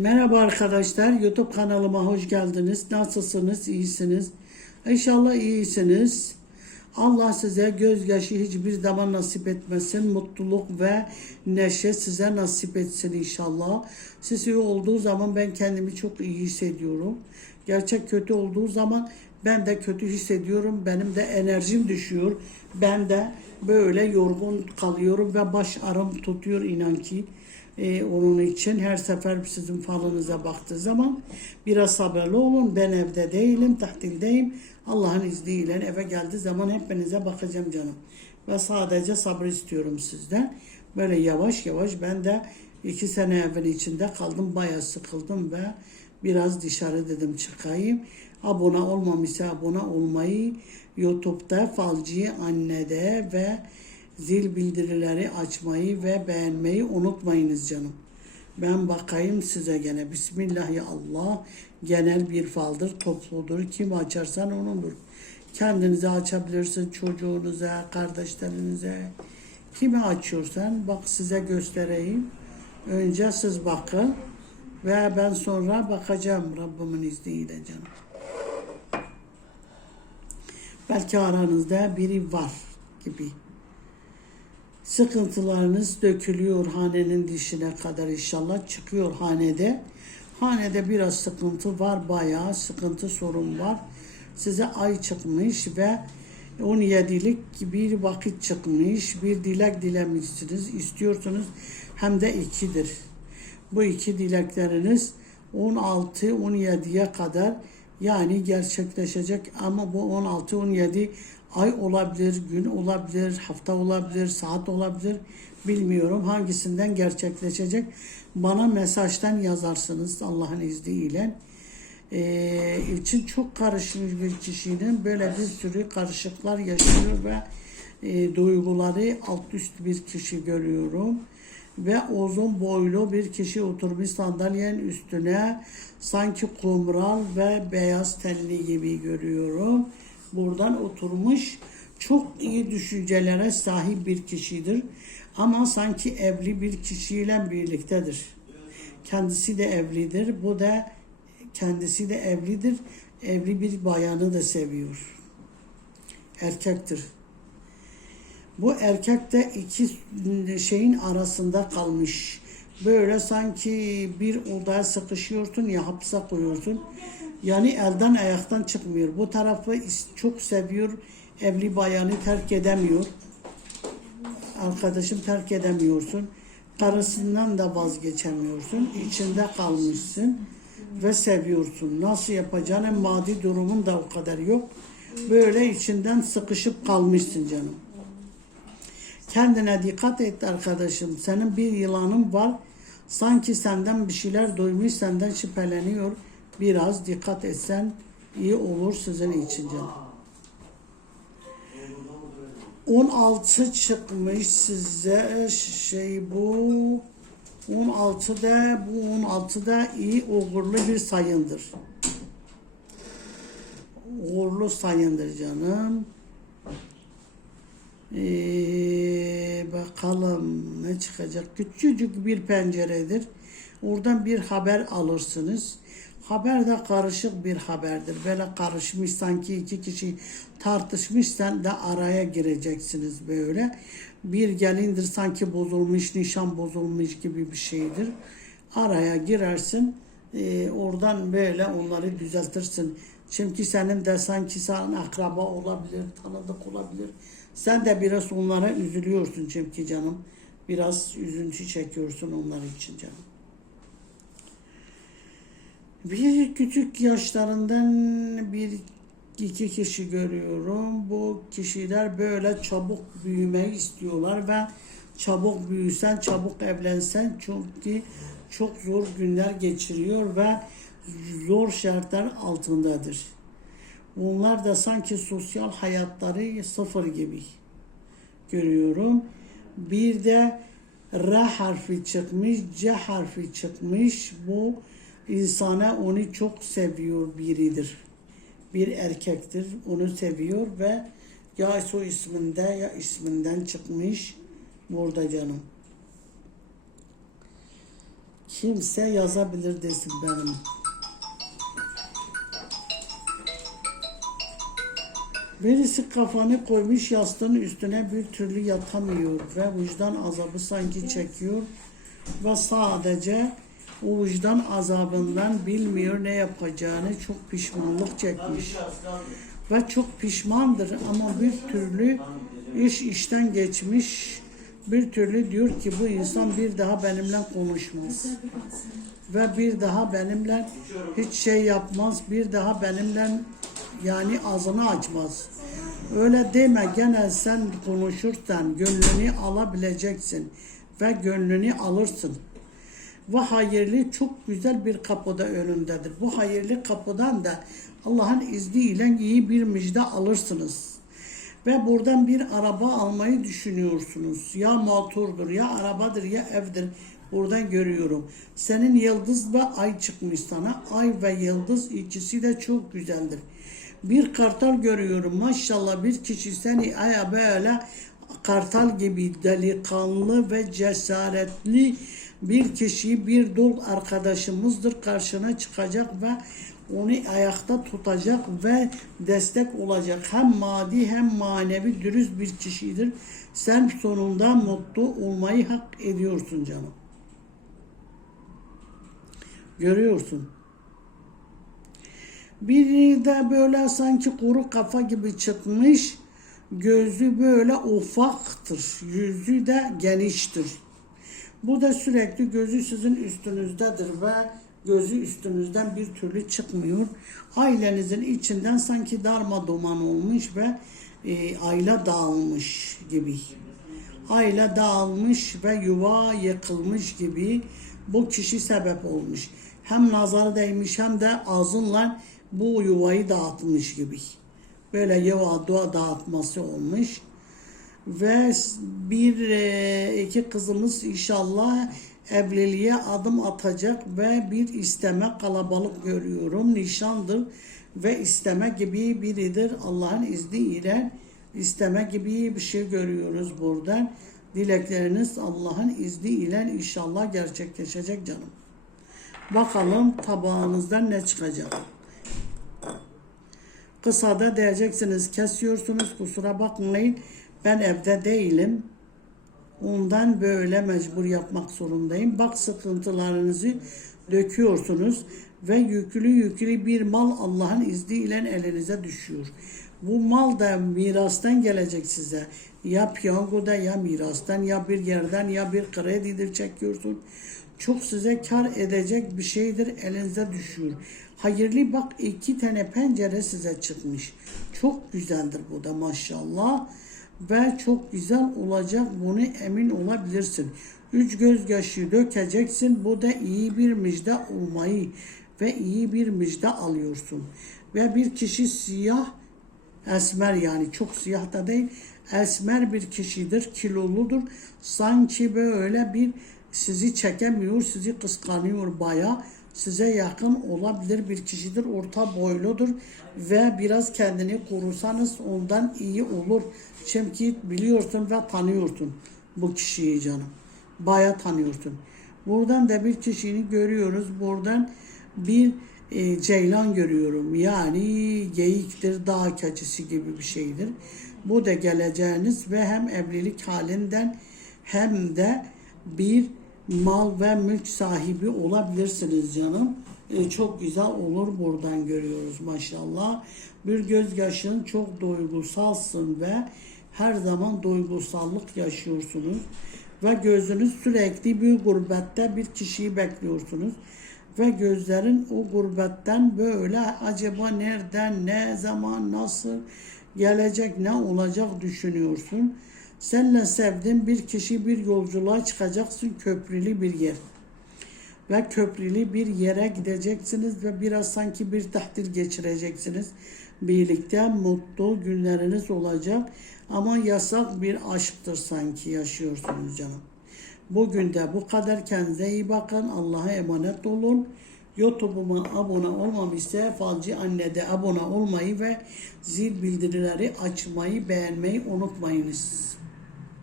Merhaba arkadaşlar, YouTube kanalıma hoş geldiniz. Nasılsınız, iyisiniz? İnşallah iyisiniz. Allah size gözyaşı hiçbir zaman nasip etmesin. Mutluluk ve neşe size nasip etsin inşallah. Siz iyi olduğu zaman ben kendimi çok iyi hissediyorum. Gerçek kötü olduğu zaman ben de kötü hissediyorum. Benim de enerjim düşüyor. Ben de böyle yorgun kalıyorum ve baş ağrım tutuyor inan ki. Ee, onun için her sefer sizin falınıza baktığı zaman biraz sabırlı olun. Ben evde değilim, tahtildeyim. Allah'ın izniyle eve geldiği zaman hepinize bakacağım canım. Ve sadece sabır istiyorum sizden. Böyle yavaş yavaş ben de iki sene evvel içinde kaldım. Bayağı sıkıldım ve biraz dışarı dedim çıkayım. Abone olmamışsa abone olmayı, YouTube'da Falcı Anne'de ve zil bildirileri açmayı ve beğenmeyi unutmayınız canım. Ben bakayım size gene. Bismillah ya Allah. Genel bir faldır, topludur. Kim açarsan onundur. Kendinize açabilirsin, çocuğunuza, kardeşlerinize. Kimi açıyorsan bak size göstereyim. Önce siz bakın ve ben sonra bakacağım Rabbimin izniyle canım. Belki aranızda biri var gibi. Sıkıntılarınız dökülüyor hanenin dişine kadar inşallah çıkıyor hanede. Hanede biraz sıkıntı var, bayağı sıkıntı sorun var. Size ay çıkmış ve 17'lik bir vakit çıkmış. Bir dilek dilemişsiniz, istiyorsunuz hem de ikidir. Bu iki dilekleriniz 16-17'ye kadar yani gerçekleşecek ama bu 16-17 ay olabilir, gün olabilir, hafta olabilir, saat olabilir. Bilmiyorum hangisinden gerçekleşecek. Bana mesajdan yazarsınız Allah'ın izniyle. Ee, için çok karışmış bir kişinin böyle bir sürü karışıklar yaşıyor ve e, duyguları alt üst bir kişi görüyorum ve uzun boylu bir kişi oturmuş sandalyenin üstüne sanki kumral ve beyaz telli gibi görüyorum. Buradan oturmuş çok iyi düşüncelere sahip bir kişidir. Ama sanki evli bir kişiyle birliktedir. Kendisi de evlidir. Bu da kendisi de evlidir. Evli bir bayanı da seviyor. Erkektir. Bu erkek de iki şeyin arasında kalmış. Böyle sanki bir odaya sıkışıyorsun ya hapse koyuyorsun. Yani elden ayaktan çıkmıyor. Bu tarafı çok seviyor. Evli bayanı terk edemiyor. Arkadaşım terk edemiyorsun. Karısından da vazgeçemiyorsun. İçinde kalmışsın ve seviyorsun. Nasıl yapacağını maddi durumun da o kadar yok. Böyle içinden sıkışıp kalmışsın canım. Kendine dikkat et arkadaşım. Senin bir yılanın var. Sanki senden bir şeyler duymuş, senden şüpheleniyor. Biraz dikkat etsen iyi olur sizin için canım. 16 çıkmış size şey bu 16 da bu 16 da iyi uğurlu bir sayındır. Uğurlu sayındır canım. Ee, bakalım ne çıkacak. Küçücük bir penceredir. Oradan bir haber alırsınız. Haber de karışık bir haberdir. Böyle karışmış sanki iki kişi tartışmış sen de araya gireceksiniz böyle. Bir gelindir sanki bozulmuş, nişan bozulmuş gibi bir şeydir. Araya girersin. e, oradan böyle onları düzeltirsin. Çünkü senin de sanki sen akraba olabilir, tanıdık olabilir. Sen de biraz onlara üzülüyorsun çünkü canım. Biraz üzüntü çekiyorsun onlar için canım. Bir küçük yaşlarından bir iki kişi görüyorum. Bu kişiler böyle çabuk büyümeyi istiyorlar ve çabuk büyüsen, çabuk evlensen çünkü çok zor günler geçiriyor ve zor şartlar altındadır. Bunlar da sanki sosyal hayatları sıfır gibi görüyorum. Bir de R harfi çıkmış, C harfi çıkmış. Bu insana onu çok seviyor biridir. Bir erkektir, onu seviyor ve ya soy isminde ya isminden çıkmış burada canım. Kimse yazabilir desin benim. Birisi kafanı koymuş yastığın üstüne bir türlü yatamıyor ve vicdan azabı sanki çekiyor ve sadece o vicdan azabından bilmiyor ne yapacağını çok pişmanlık çekmiş. Ve çok pişmandır ama bir türlü iş işten geçmiş. Bir türlü diyor ki bu insan bir daha benimle konuşmaz ve bir daha benimle hiç şey yapmaz bir daha benimle yani ağzını açmaz öyle deme gene sen konuşursan gönlünü alabileceksin ve gönlünü alırsın ve hayırlı çok güzel bir kapıda önündedir. Bu hayırlı kapıdan da Allah'ın izniyle iyi bir müjde alırsınız. Ve buradan bir araba almayı düşünüyorsunuz. Ya motordur, ya arabadır, ya evdir. Buradan görüyorum. Senin yıldız ve ay çıkmış sana. Ay ve yıldız ikisi de çok güzeldir. Bir kartal görüyorum. Maşallah bir kişi seni aya böyle kartal gibi delikanlı ve cesaretli bir kişi bir dul arkadaşımızdır karşına çıkacak ve onu ayakta tutacak ve destek olacak. Hem maddi hem manevi dürüst bir kişidir. Sen sonunda mutlu olmayı hak ediyorsun canım. Görüyorsun. Biri de böyle sanki kuru kafa gibi çıkmış. Gözü böyle ufaktır. Yüzü de geniştir. Bu da sürekli gözü sizin üstünüzdedir ve gözü üstünüzden bir türlü çıkmıyor. Ailenizin içinden sanki darma duman olmuş ve e, aile dağılmış gibi. Aile dağılmış ve yuva yıkılmış gibi bu kişi sebep olmuş. Hem nazarı değmiş hem de ağzınla bu yuvayı dağıtmış gibi. Böyle yuva dua dağıtması olmuş ve bir e, iki kızımız inşallah evliliğe adım atacak ve bir isteme kalabalık görüyorum. Nişandır ve isteme gibi biridir. Allah'ın izniyle isteme gibi bir şey görüyoruz buradan. Dilekleriniz Allah'ın izniyle inşallah gerçekleşecek canım. Bakalım tabağınızdan ne çıkacak. Kısada diyeceksiniz kesiyorsunuz kusura bakmayın. Ben evde değilim. Ondan böyle mecbur yapmak zorundayım. Bak sıkıntılarınızı döküyorsunuz ve yüklü yüklü bir mal Allah'ın izniyle elinize düşüyor. Bu mal da mirastan gelecek size. Ya piyangoda ya mirastan ya bir yerden ya bir kredidir çekiyorsun. Çok size kar edecek bir şeydir elinize düşüyor. Hayırlı bak iki tane pencere size çıkmış. Çok güzeldir bu da maşallah ve çok güzel olacak bunu emin olabilirsin. Üç gözyaşı dökeceksin bu da iyi bir müjde olmayı ve iyi bir müjde alıyorsun. Ve bir kişi siyah esmer yani çok siyah da değil esmer bir kişidir kiloludur sanki böyle bir sizi çekemiyor sizi kıskanıyor baya size yakın olabilir bir kişidir orta boyludur ve biraz kendini korusanız ondan iyi olur çünkü biliyorsun ve tanıyorsun bu kişiyi canım baya tanıyorsun buradan da bir kişini görüyoruz buradan bir e, ceylan görüyorum. Yani geyiktir, dağ keçisi gibi bir şeydir. Bu da geleceğiniz ve hem evlilik halinden hem de bir mal ve mülk sahibi olabilirsiniz canım. E, çok güzel olur buradan görüyoruz maşallah. Bir gözyaşın çok duygusalsın ve her zaman duygusallık yaşıyorsunuz. Ve gözünüz sürekli bir gurbette bir kişiyi bekliyorsunuz ve gözlerin o gurbetten böyle acaba nereden, ne zaman, nasıl gelecek, ne olacak düşünüyorsun. Senle sevdiğin bir kişi bir yolculuğa çıkacaksın köprülü bir yer. Ve köprülü bir yere gideceksiniz ve biraz sanki bir tahtil geçireceksiniz. Birlikte mutlu günleriniz olacak ama yasak bir aşktır sanki yaşıyorsunuz canım. Bugün de bu kadar kendinize iyi bakın. Allah'a emanet olun. YouTube'uma abone olmamışsa Falcı Anne'de abone olmayı ve zil bildirileri açmayı beğenmeyi unutmayınız.